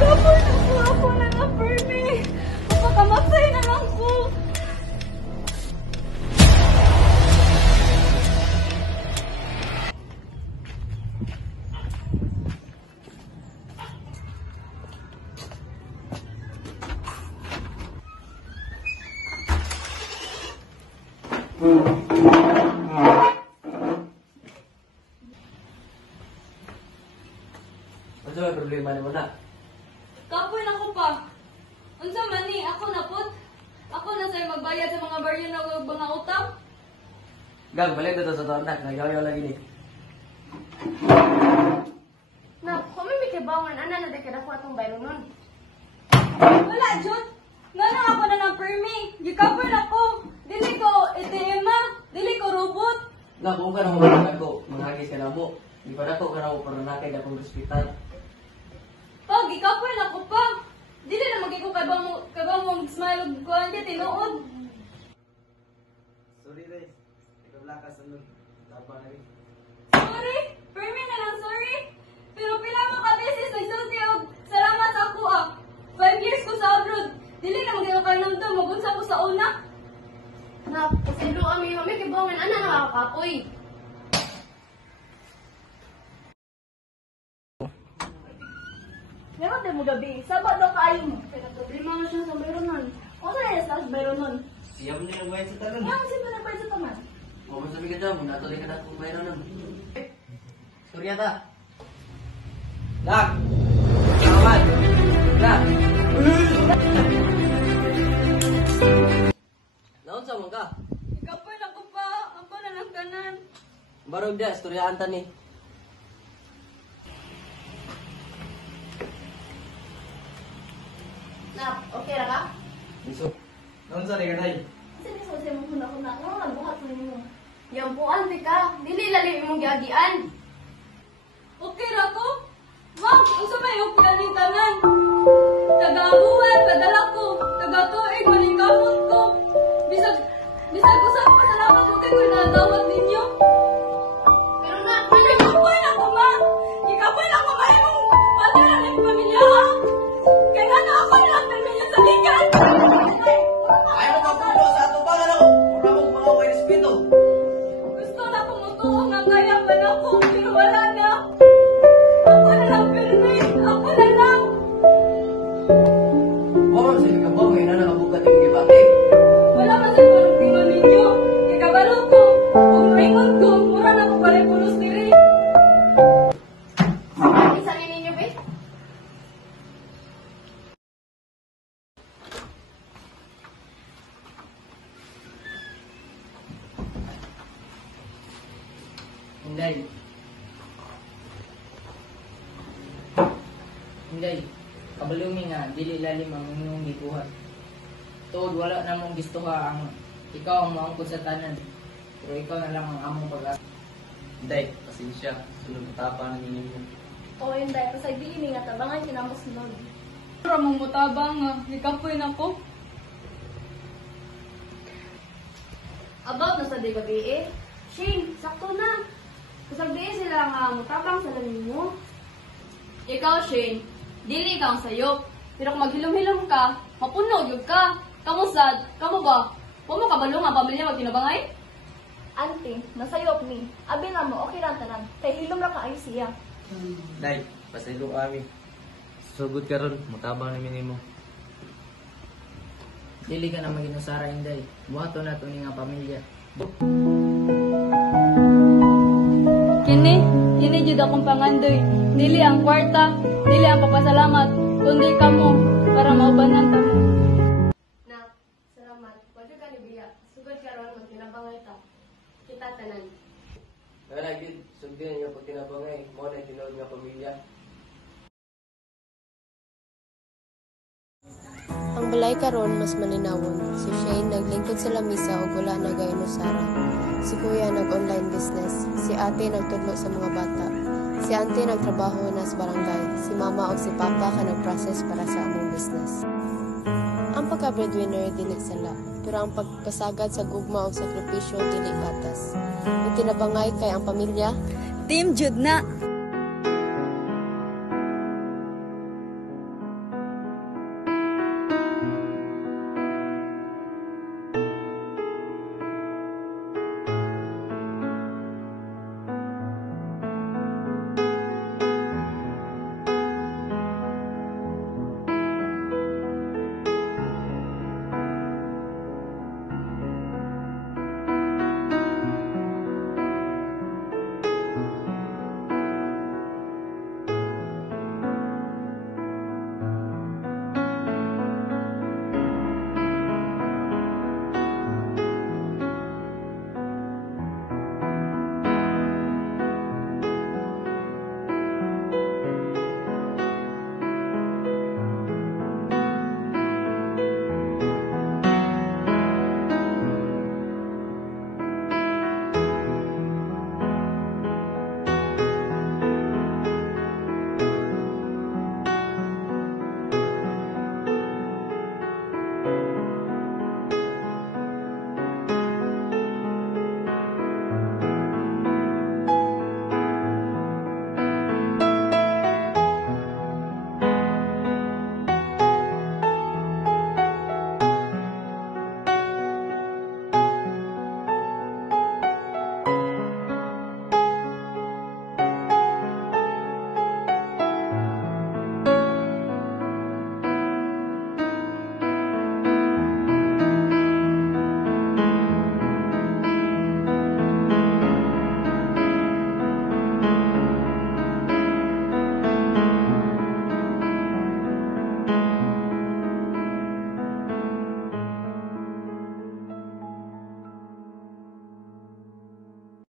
Kapon ako na lang, Permi. Mapakamatay na lang ko. Ano ba problema ni mo na? Kapoy na ko pa. Unsa man ni, ako na put. Ako na sa'yo magbayad sa mga baryo na mga utang. Gang, balik na to sa taon na. Nagayaw lagi ni. Na, kung may kibangan, ana na di kada ko atong bayro nun. Wala, Jud. Nga na ako na ng Permi. Gikapoy na ko. Dili ko ATM-a. Dili ko robot. Nga, kung ka na humalag ako, manghagis ka na mo. Di pa na ko ka na mo para nakay na kong hospital. Pag gikapoy na ko pa. Dili na magiging kabang mong smile ug kuhan ka tinuod. Sorry, Ray. Ikaw wala ka sa nun. Tapa na rin. Sorry. Permi na lang sorry. Pero pila mo ka beses nagsulti og salamat sa ako ah. 5 years ko sa abroad. Dili na magiging kanamdam. Magunsa ko sa una. Na, kasi do ami may kibangan, ana nakakapoy. Meron din mo gabi. Sabat daw kaayo mo. Kaya problema na siya sa bayro nun. O sa na sa bayro nun. Siya mo nilang bayad sa talon. Yang sino na pa sa taman? O, mas sabi ka dyan mo. Natuloy ka na kung mayroon nun. Sorry ata. Lak! Kawan! Lak! Naon sa mga ka? Ikapoy na ko pa. Ako na lang tanan. Barog dia, storyaan ta ni. Na, okay ra ka? Iso. Naon sa ni kanay? Kasi sa mo kuna-kuna, nga buhat mo nimo. Yang puan ka, dili lalim imong giagian. Okay ra ko? Ma'am, unsa may okay aning tanan? Taga-abuhan, padala ko. Taga-tuig, malingamot ko. Bisag ko sa pasalamat ko kay nadawat ninyo. Pero na, Ikapoy na ko, ma! Ikapoy na ko, ma! Imong patira ng pamilya, ha? Kaya nga na ako nilang pamilya sa likan! Ayaw mo kapulo sa ato ba ano? Mura mo mga way espito. Gusto na pumutuong ang kaya pa na ko, pero wala na. Ako na lang, Permi. Ako na lang. Mura sa ka ba? May nanakabukat yung gibate. Wala man sa parang tingin ninyo. Ikabalo ko. Kung maingon ko, mura na ko pala pulos diri. isa rin ninyo, be? Inday. Inday, kabalumi nga, dili lalim ang inyong gibuhat. Tuod wala na mong gistuha ang ikaw ang maangkod sa tanan. Pero ikaw na lang ang among pag-asa. Hindi, pasensya. Sunod tapa ng inyong mo. O yun dahil, kasi di ini nga tabangan kinamos nun. Para mong mutabang nga. Ikapoy na ko. About na sa di gabi eh. Shane, sakto na. Kasagdiin sila nga mutabang sa lamin mo. Ikaw, Shane, dili ikaw ang sayop. Pero kung maghilom-hilom ka, mapunog yun ka. Kamusad, kamo ba? Huwag mo kabalo nga, pamilya magkinabangay? Ante, nasayop ni. Abi na mo, okay lang tanan. Kay hilom ra ka ay siya. Day, pasaylo kami. Sugod ka ron, mutabang namin mo. Dili ka na maginusara, Inday. Buhato na ito nga pamilya. Kini jud akong pangandoy. Dili ang kwarta, dili ang papasalamat, kundi kamo para maubanan kamo. Na, salamat. Pwede ka ni Bia. Sugod ka ron, magkinabangay ta. Kita tanan. Nalagid, sugdin nga pag tinabangay, mo na tinuod nga pamilya. Ang balay karon mas malinawon. Si Shane naglingkod sa lamisa ug wala na gayon Sara. Si Kuya nag-online business. Si Ate nagtudlo sa mga bata. Si Auntie nagtrabaho na sa barangay. Si Mama ug si Papa ka nag-process para sa among business. Ang pagka-breadwinner dili sala, pero ang pagpasagad sa gugma ug sakripisyo dili patas. Ug tinabangay kay ang pamilya Team Jud na.